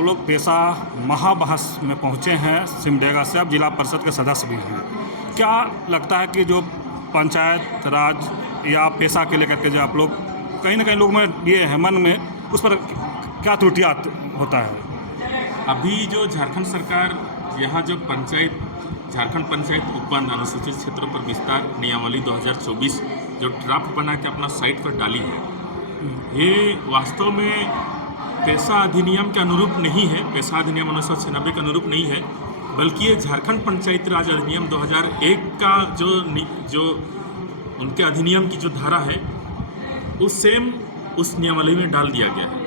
आप लोग पेशा महाबहस में पहुंचे हैं सिमडेगा से, आप जिला परिषद के सदस्य भी हैं। क्या लगता है कि जो पंचायत राज या पेशा के लेकर के जो आप लोग कहीं ना कहीं लोग में ये है मन में, उस पर क्या त्रुटियाँ होता है? अभी जो झारखंड सरकार यहाँ जो झारखंड पंचायत उपबंध अनुसूचित क्षेत्रों पर विस्तार नियमावली 2024 जो ड्राफ्ट बना के अपना साइट पर डाली है, ये वास्तव में पेशा अधिनियम के अनुरूप नहीं है, पेशा अधिनियम 1996 के अनुरूप नहीं है, बल्कि ये झारखंड पंचायत राज अधिनियम 2001 का जो उनके अधिनियम की जो धारा है उस नियमावली में डाल दिया गया है,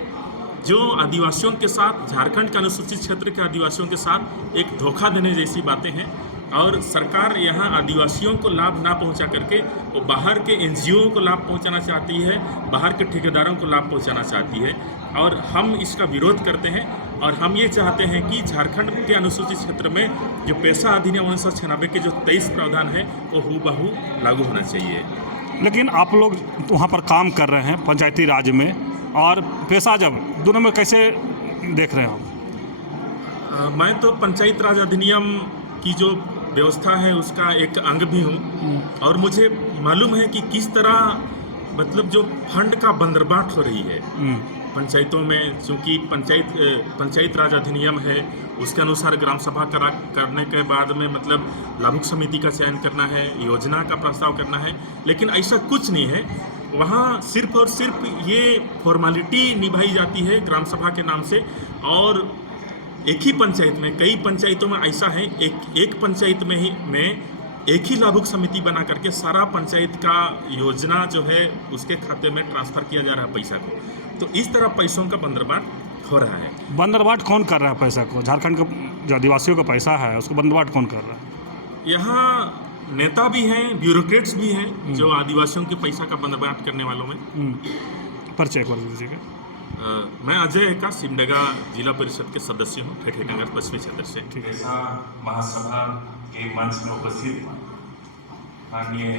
जो आदिवासियों के साथ, झारखंड के अनुसूचित क्षेत्र के आदिवासियों के साथ एक धोखा देने जैसी बातें हैं। और सरकार यहाँ आदिवासियों को लाभ ना पहुँचा करके वो बाहर के एनजीओ को लाभ पहुँचाना चाहती है, बाहर के ठेकेदारों को लाभ पहुँचाना चाहती है, और हम इसका विरोध करते हैं। और हम ये चाहते हैं कि झारखंड के अनुसूचित क्षेत्र में जो पेशा अधिनियम 1996 के जो 23 प्रावधान है वो हूबहू लागू होना चाहिए। लेकिन आप लोग वहाँ पर काम कर रहे हैं पंचायती राज में और पेशा, जब दोनों में कैसे देख रहे हैं? मैं तो पंचायत राज अधिनियम की जो व्यवस्था है उसका एक अंग भी हूँ, और मुझे मालूम है कि किस तरह मतलब जो फंड का बंदरबाट हो रही है पंचायतों में। चूँकि पंचायत राज अधिनियम है, उसके अनुसार ग्राम सभा करने के बाद में मतलब लाभुक समिति का चयन करना है, योजना का प्रस्ताव करना है, लेकिन ऐसा कुछ नहीं है। वहाँ सिर्फ और सिर्फ ये फॉर्मेलिटी निभाई जाती है ग्राम सभा के नाम से। और एक ही पंचायत में, कई पंचायतों में ऐसा है, एक पंचायत में एक ही लाभुक समिति बना करके सारा पंचायत का योजना जो है उसके खाते में ट्रांसफ़र किया जा रहा है पैसा को। तो इस तरह पैसों का बंदरबाट हो रहा है। बंदरबाट कौन कर रहा है पैसा को? झारखंड का जो आदिवासियों का पैसा है उसको बंदरबाट कौन कर रहा है? यहाँ नेता भी हैं, ब्यूरोक्रेट्स भी हैं जो आदिवासियों के पैसा का बंदरबाट करने वालों में। परिचय कर दीजिएगा। मैं अजय का सिमडेगा जिला परिषद के सदस्य हूँ, ठेठेगंगा पश्चिमी क्षेत्र से। पेशा महासभा के मंच में उपस्थित माननीय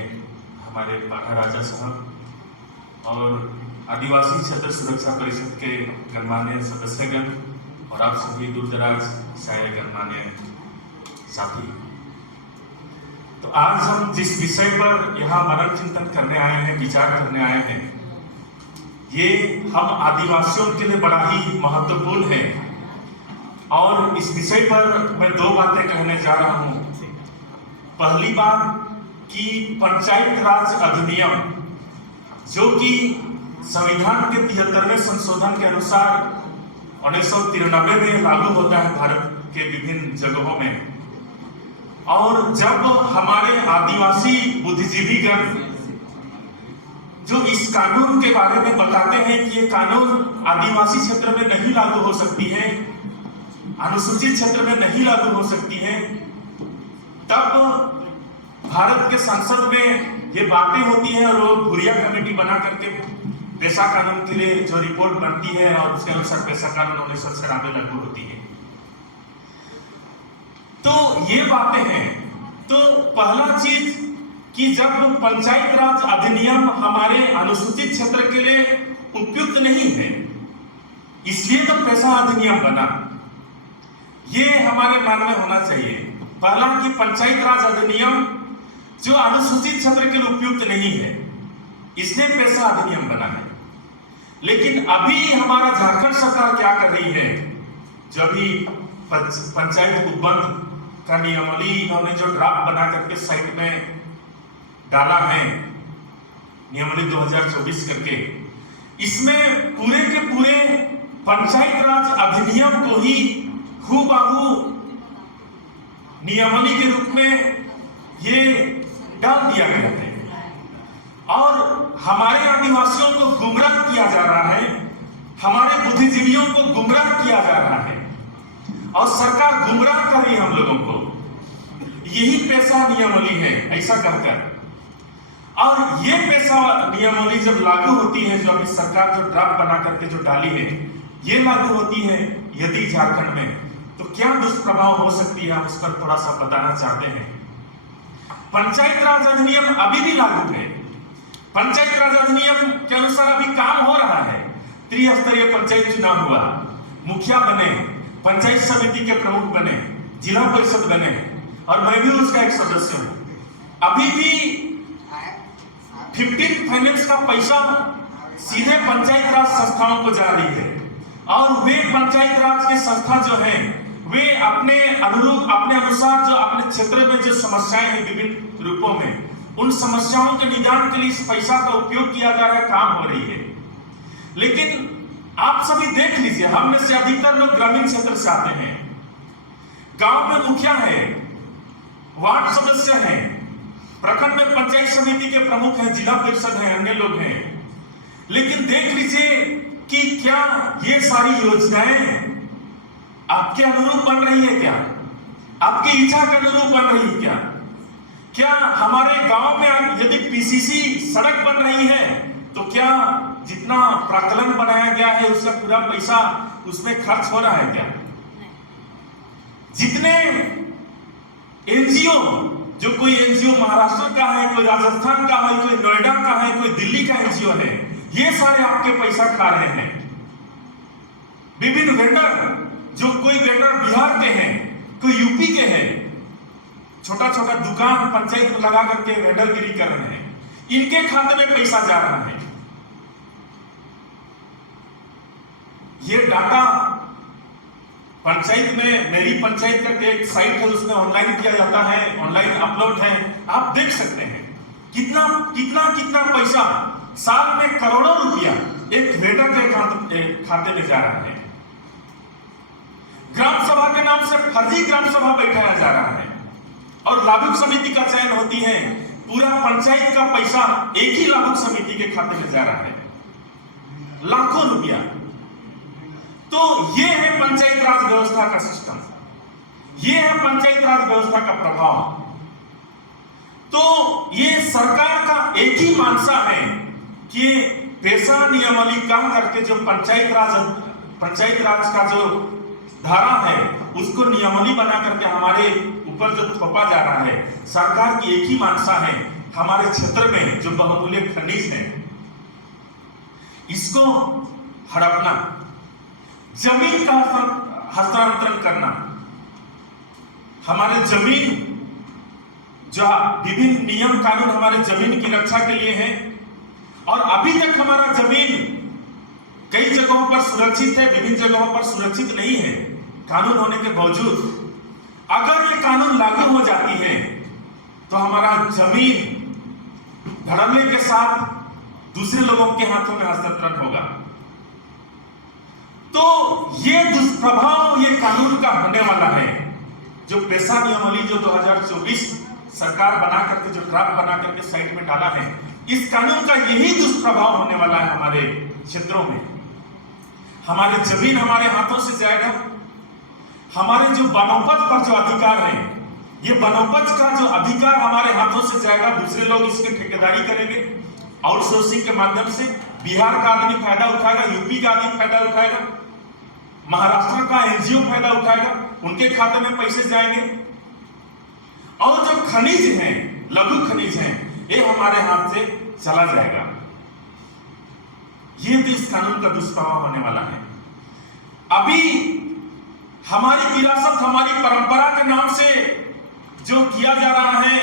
हमारे पाठा राजा साहब और आदिवासी क्षेत्र सुरक्षा परिषद के गणमान्य सदस्यगण और आप सभी दूर दराज से गणमान्य साथी, तो आज हम जिस विषय पर यहाँ मनन चिंतन करने आए हैं, विचार करने आए हैं, ये हम आदिवासियों के लिए बड़ा ही महत्वपूर्ण है। और इस विषय पर मैं दो बातें कहने जा रहा हूँ। पहली बात कि पंचायत राज अधिनियम जो कि संविधान के 73वें संशोधन के अनुसार 1993 में लागू होता है भारत के विभिन्न जगहों में, और जब हमारे आदिवासी बुद्धिजीवीगण जो इस कानून के बारे में बताते हैं कि ये कानून आदिवासी क्षेत्र में नहीं लागू हो सकती है, अनुसूचित क्षेत्र में नहीं लागू हो सकती है, तब भारत के संसद में ये बातें होती है और वो भूरिया कमेटी बना करके पेशा कानून के लिए जो रिपोर्ट बनती है और उसके अनुसार पेशा कानून 1996 लागू होती है। तो ये बातें हैं। तो पहला चीज कि जब पंचायत राज अधिनियम हमारे अनुसूचित क्षेत्र के लिए उपयुक्त नहीं है, इसलिए तो पेशा अधिनियम बना, ये हमारे मन में होना चाहिए। पहला कि पंचायत राज अधिनियम जो अनुसूचित क्षेत्र के लिए उपयुक्त नहीं है, इसलिए पेशा अधिनियम बना है। लेकिन अभी हमारा झारखंड सरकार क्या कर रही है, जो अभी पंचायत उपबंध का नियमावली इन्होंने जो ड्राफ्ट बना करके साइट में डाला है, नियमावली 2024 करके, इसमें पूरे के पूरे पंचायत राज अधिनियम को ही हूबहू नियमावली के रूप में ये डाल दिया गया है। और हमारे आदिवासियों को गुमराह किया जा रहा है, हमारे बुद्धिजीवियों को गुमराह किया जा रहा है, और सरकार गुमराह कर रही है हम लोगों को। यही पेशा नियमावली है ऐसा कहकर। और ये पेशा नियमावली जब लागू होती है, जो अभी सरकार जो ड्राफ्ट बना करके जो डाली है, ये लागू होती है यदि झारखंड में, तो क्या दुष्प्रभाव हो सकती है, हम उस पर थोड़ा सा बताना चाहते हैं। पंचायत राज अधिनियम अभी भी लागू है। पंचायत राज अधिनियम के अनुसार अभी काम हो रहा है। त्रिस्तरीय पंचायत चुनाव हुआ, मुखिया बने, पंचायत समिति के प्रमुख बने, जिला परिषद बने और मैं भी उसका एक सदस्य हूं। अभी भी 15 फाइनेंस का पैसा सीधे पंचायत राज संस्थाओं को जा रही है और वे पंचायत राज के संस्था जो है वे अपने अनुरूप अपने अनुसार जो अपने क्षेत्र में जो समस्याएं हैं विभिन्न रूपों में, उन समस्याओं के निदान के लिए इस पैसा का उपयोग किया जा रहा है, काम हो रही है। लेकिन आप सभी देख लीजिए, हम में से अधिकतर लोग ग्रामीण क्षेत्र से आते हैं। गांव में मुखिया है, वार्ड सदस्य हैं, प्रखंड में पंचायत समिति के प्रमुख हैं, जिला परिषद है, अन्य लोग हैं। लेकिन देख लीजिए कि क्या ये सारी योजनाएं आपके अनुरूप बन रही है? क्या आपकी इच्छा के अनुरूप बन रही है? क्या हमारे गांव में यदि पीसीसी सड़क बन रही है तो क्या जितना प्राकलन बनाया गया है उसका पूरा पैसा उसमें खर्च हो रहा है? क्या जितने एनजीओ, जो कोई एनजीओ महाराष्ट्र का है, कोई राजस्थान का है, कोई नोएडा का है, कोई दिल्ली का एनजीओ है, ये सारे आपके पैसा खा रहे हैं। विभिन्न वेंडर, जो कोई वेंडर बिहार के हैं, कोई यूपी के हैं, छोटा छोटा दुकान पंचायत में लगा करके वेंडरगिरी कर रहे हैं, इनके खाते में पैसा जा रहा है। ये डाटा पंचायत में, मेरी पंचायत करके एक साइट है, उसमें ऑनलाइन किया जाता है, ऑनलाइन अपलोड है, आप देख सकते हैं कितना कितना कितना पैसा साल में करोड़ों रुपया एक वेंडर के खाते में जा रहा है। ग्राम सभा के नाम से फर्जी ग्राम सभा बैठाया जा रहा है और लाभुक समिति का चयन होती है, पूरा पंचायत का पैसा एक ही लाभुक समिति के खाते में जा रहा है, लाखों रुपया। तो ये है पंचायत राज व्यवस्था का सिस्टम, ये है पंचायत राज व्यवस्था का प्रभाव। तो ये सरकार का एक ही मानसा है कि पेशा नियमावली कह करके जो पंचायत राज का जो धारा है उसको नियमावली बना करके हमारे ऊपर जो थोपा जा रहा है। सरकार की एक ही मानसा है, हमारे क्षेत्र में जो बहुमूल्य खनिज है इसको हड़पना, जमीन का हस्तांतरण करना, हमारे जमीन जो विभिन्न नियम कानून हमारे जमीन की रक्षा के लिए है और अभी तक हमारा जमीन कई जगहों पर सुरक्षित है, विभिन्न जगहों पर सुरक्षित नहीं है कानून होने के बावजूद। अगर ये कानून लागू हो जाती है तो हमारा जमीन धड़ल्ले के साथ दूसरे लोगों के हाथों में हस्तांतरण होगा। तो ये दुष्प्रभाव ये कानून का होने वाला है। जो पेशा नियमावली जो 2024 सरकार बना करके जो ड्राफ्ट बना करके साइट में डाला है, इस कानून का यही दुष्प्रभाव होने वाला है हमारे क्षेत्रों में। हमारे जमीन हमारे हाथों से जाएगा, हमारे जो वनोपज पर जो अधिकार है, ये वनोपज का जो अधिकार हमारे हाथों से जाएगा, दूसरे लोग इसकी ठेकेदारी करेंगे आउटसोर्सिंग के माध्यम से। बिहार का आदमी फायदा उठाएगा, यूपी का आदमी फायदा उठाएगा, महाराष्ट्र का एनजीओ फायदा उठाएगा, उनके खाते में पैसे जाएंगे और जो खनिज हैं, लघु खनिज हैं, ये हमारे हाथ से चला जाएगा। ये तो इस कानून का दुष्प्रभाव होने वाला है। अभी हमारी विरासत, हमारी परंपरा के नाम से जो किया जा रहा है,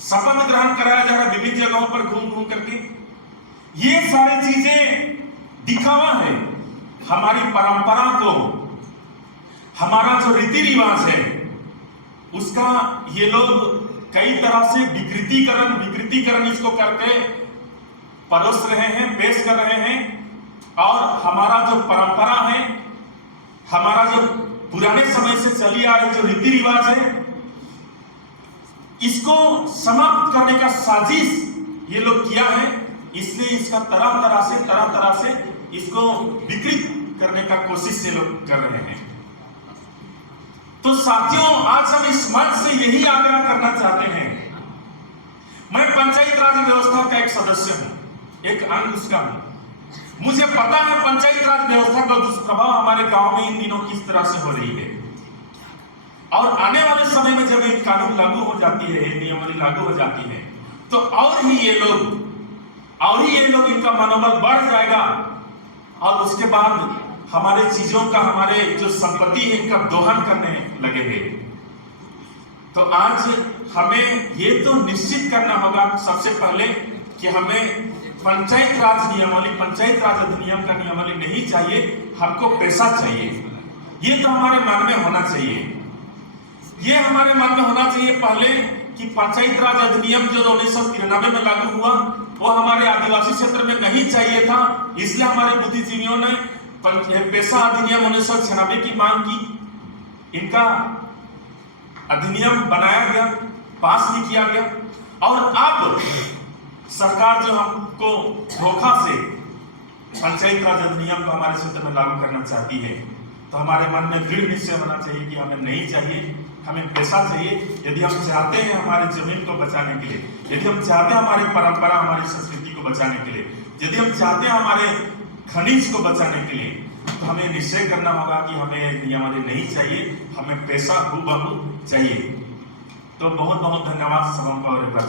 शपथ ग्रहण कराया जा रहा है विभिन्न जगहों पर घूम घूम करके, ये सारी चीजें दिखावा है। हमारी परंपरा को, हमारा जो रीति रिवाज है उसका ये लोग कई तरह से विकृतीकरण इसको करके परोस रहे हैं, पेश कर रहे हैं। और हमारा जो परंपरा है, हमारा जो पुराने समय से चली आ रही जो रीति रिवाज है, इसको समाप्त करने का साजिश ये लोग किया है। इसलिए इसका तरह तरह से इसको विकृत करने का कोशिश ये लोग कर रहे हैं। तो साथियों, आज हम इस मंच से यही आग्रह करना चाहते हैं। मैं पंचायत राज व्यवस्था का एक सदस्य हूं, एक अंग उसका हूं। मुझे पता है पंचायत राज व्यवस्था का दुष्प्रभाव हमारे गांव में इन दिनों किस तरह से हो रही है। और आने वाले समय में जब एक कानून लागू हो जाती है, नियमावली लागू हो जाती है, तो और ही ये लोग इनका मनोबल बढ़ जाएगा और उसके बाद हमारे चीजों का, हमारे जो संपत्ति है इनका दोहन करने लगे हैं। तो आज हमें ये तो निश्चित करना होगा सबसे पहले कि हमें पंचायत राज नियमावली, पंचायत राज अधिनियम का नियमावली नहीं चाहिए, हमको पैसा चाहिए। ये तो हमारे मन में होना चाहिए, ये हमारे मन में होना चाहिए पहले कि पंचायत राज अधिनियम जो 1993 में लागू हुआ वो हमारे आदिवासी क्षेत्र में नहीं चाहिए था, इसलिए हमारे बुद्धिजीवियों ने पैसा अधिनियम 1996 की मांग की। इनका अधिनियम बनाया गया, पास भी किया गया, और अब सरकार जो हमको धोखा से पंचायत राज अधिनियम को हमारे क्षेत्र में लागू करना चाहती है, तो हमारे मन में दृढ़ निश्चय होना चाहिए कि हमें नहीं चाहिए, हमें पैसा चाहिए। यदि हम चाहते हैं हमारे जमीन को बचाने के लिए, यदि हम चाहते हैं हमारी परंपरा, हमारी संस्कृति को बचाने के लिए, यदि हम चाहते हैं हमारे खनिज को बचाने के लिए, तो हमें निश्चय करना होगा कि हमें नियमावली नहीं चाहिए, हमें पैसा हूबहू चाहिए। तो बहुत बहुत धन्यवाद सबों का और एक बार